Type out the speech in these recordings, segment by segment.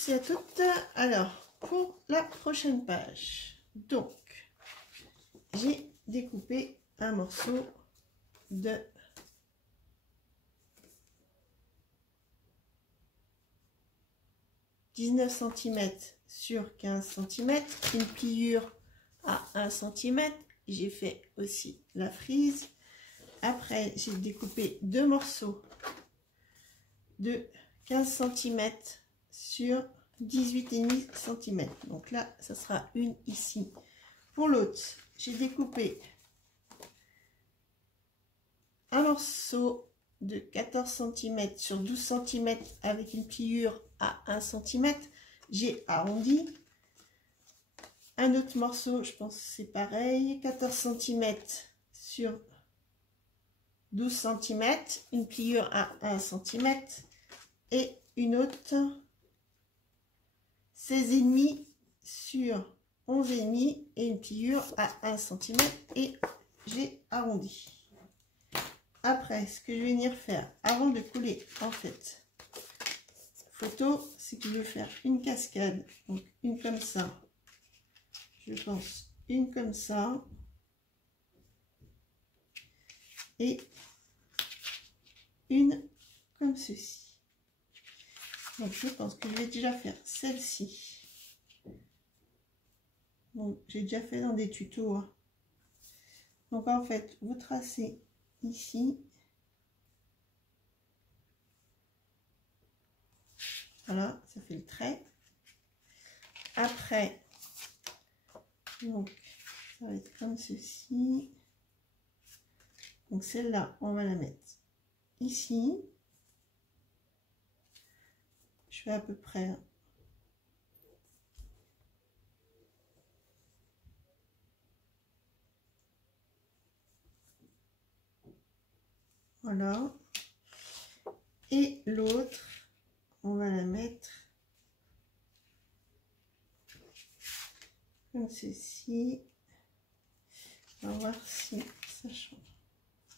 tous et à toutes. Alors, pour la prochaine page, donc, j'ai découpé un morceau de 19 cm sur 15 cm, une pliure à 1 cm. J'ai fait aussi la frise. Après, j'ai découpé deux morceaux de 15 cm sur 18,5 cm. Donc là, ça sera une ici. Pour l'autre, j'ai découpé un morceau de 14 cm sur 12 cm avec une pliure à 1 cm. J'ai arrondi. Un autre morceau, je pense que c'est pareil, 14 cm sur 12 cm, une pliure à 1 cm et une autre 16,5 sur 11,5 et une pliure à 1 cm et j'ai arrondi. Après, ce que je vais venir faire avant de coller en fait photo, c'est que je vais faire une cascade, donc une comme ça, je pense une comme ça et une comme ceci. Donc je pense que je vais déjà faire celle-ci. Donc j'ai déjà fait dans des tutos, hein. Donc en fait vous tracez ici, voilà, ça fait le trait. Après, donc ça va être comme ceci. Donc celle-là, on va la mettre ici. Je fais à peu près voilà. Et l'autre, on va la mettre comme ceci. On va voir si ça change.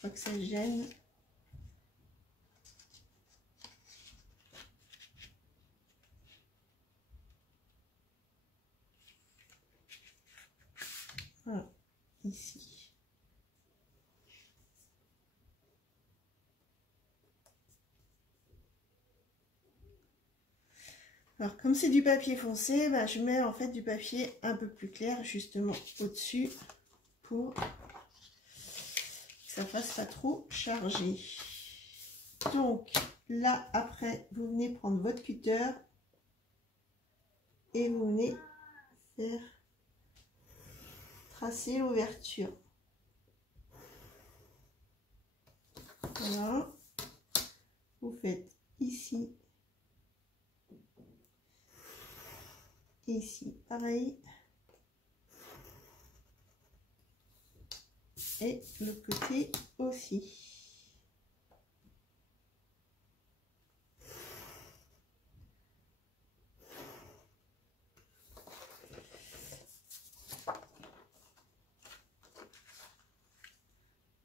Pas que ça gêne. Voilà, ici. Alors, comme c'est du papier foncé, bah, je mets en fait du papier un peu plus clair justement au-dessus pour que ça fasse pas trop chargé. Donc là, après, vous venez prendre votre cutter et vous venez faire tracer l'ouverture. Voilà. Vous faites ici. Ici, pareil. Et le côté aussi.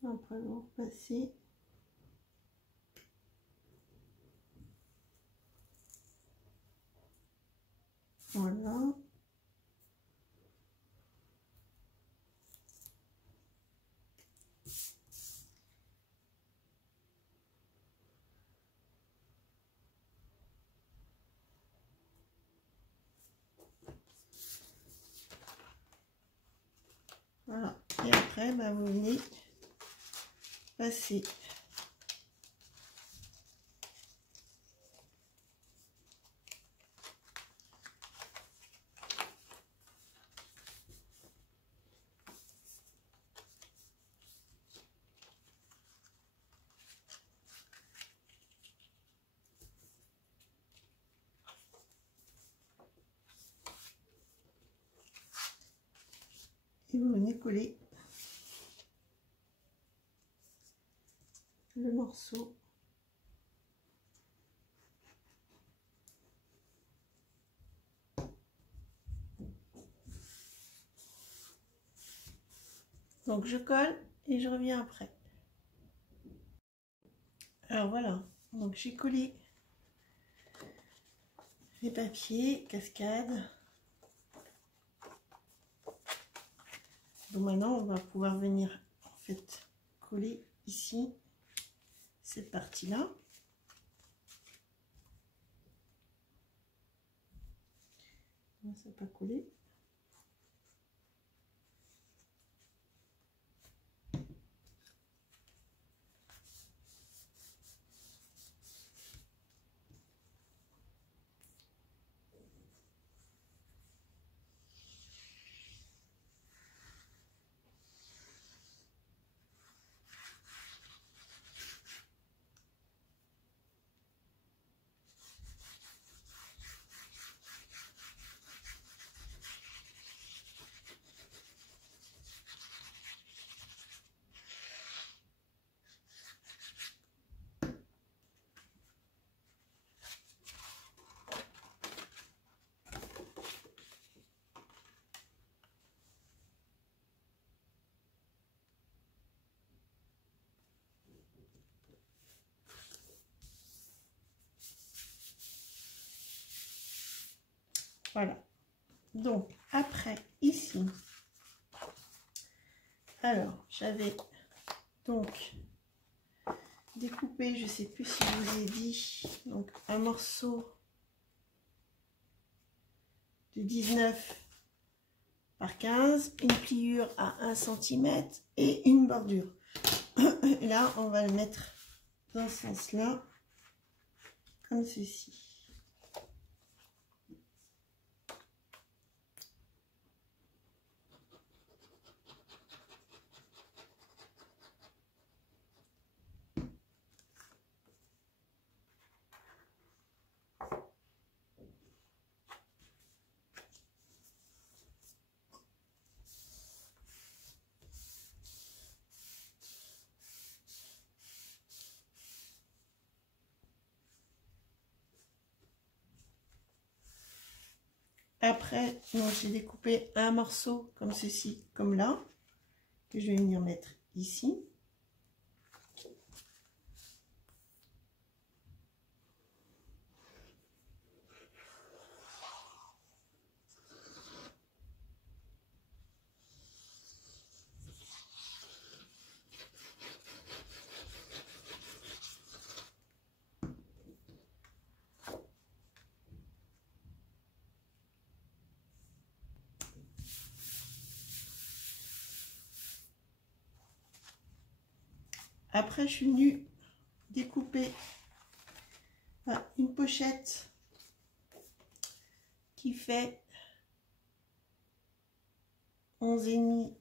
Après, on va repasser. Voilà. Voilà. Et après, bah, vous venez passer et vous venez coller le morceau. Donc je colle et je reviens après. Alors voilà, donc j'ai collé les papiers, cascade. Donc maintenant, on va pouvoir venir en fait coller ici cette partie-là. Ça n'a pas collé. Voilà. Donc, après, ici, alors, j'avais donc découpé, je ne sais plus si je vous ai dit, donc un morceau de 19 par 15, une pliure à 1 cm et une bordure. Là, on va le mettre dans ce sens-là, comme ceci. Après, j'ai découpé un morceau comme ceci, comme là, que je vais venir mettre ici. Après, je suis venue découper une pochette qui fait 11,5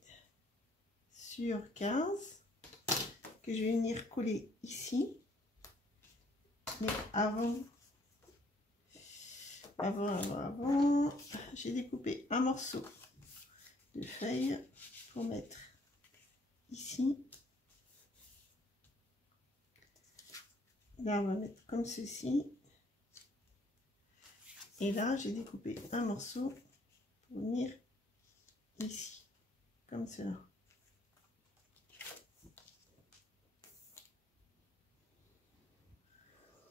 sur 15, que je vais venir coller ici. Mais avant, j'ai découpé un morceau de feuille pour mettre ici. Là, on va mettre comme ceci. Et là, j'ai découpé un morceau pour venir ici, comme cela.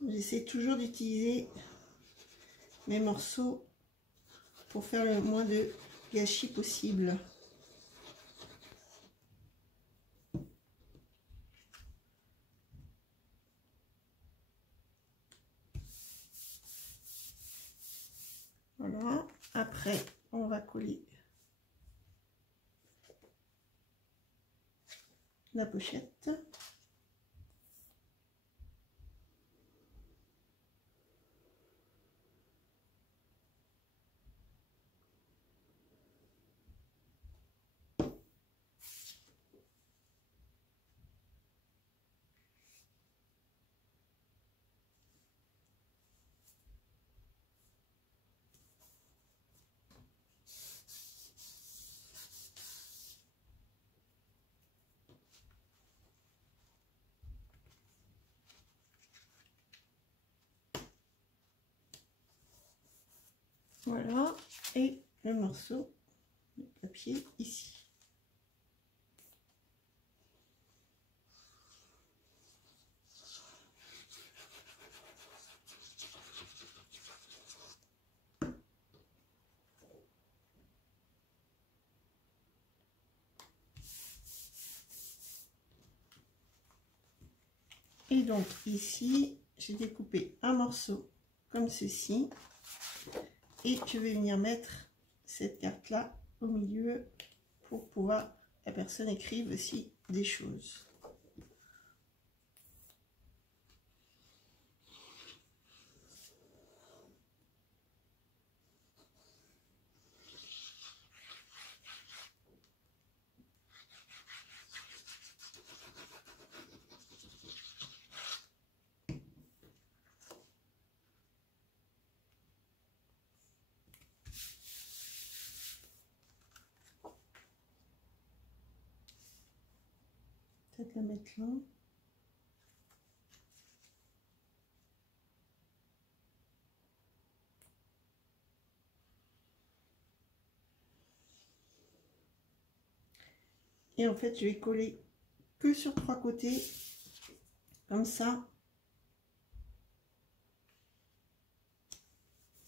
J'essaie toujours d'utiliser mes morceaux pour faire le moins de gâchis possible. Voilà. Après, on va coller la pochette. Voilà, et le morceau de papier ici. Et donc ici, j'ai découpé un morceau comme ceci. Et je vais venir mettre cette carte là au milieu pour pouvoir la personne écrive aussi des choses. Peut-être la mettre là. Et en fait, je vais coller que sur 3 côtés, comme ça.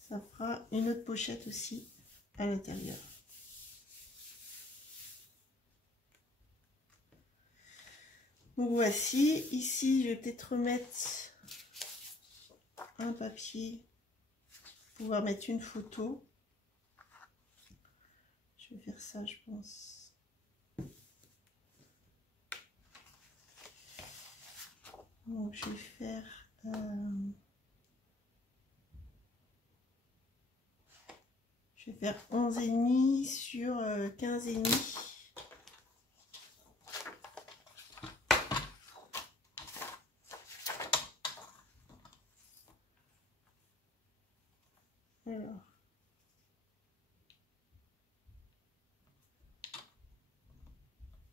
Ça fera une autre pochette aussi à l'intérieur. Donc voici, ici je vais peut-être remettre un papier pour pouvoir mettre une photo. Je vais faire ça, je pense. Donc je vais faire je vais faire 11,5 sur 15,5. Alors,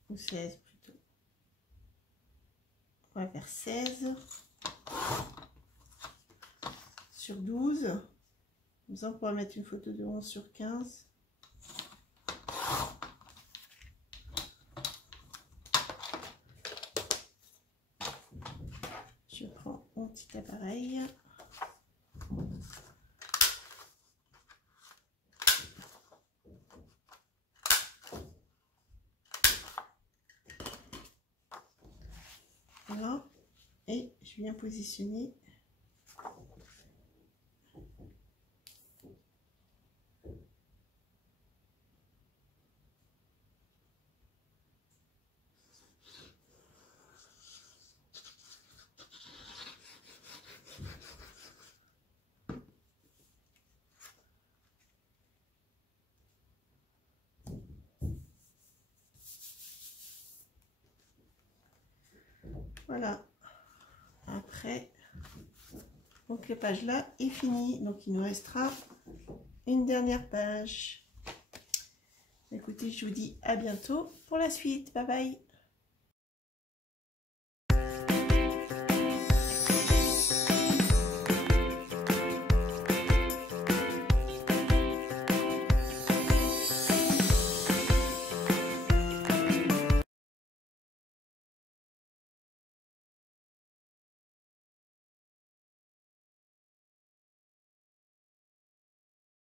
ou 16 plutôt. On va faire 16 sur 12. Comme ça, on pourra mettre une photo de 11 sur 15. Je prends mon petit appareil. Voilà. Et je viens positionner. Voilà. Après, donc la page là est finie. Donc il nous restera une dernière page. Écoutez, je vous dis à bientôt pour la suite. Bye bye.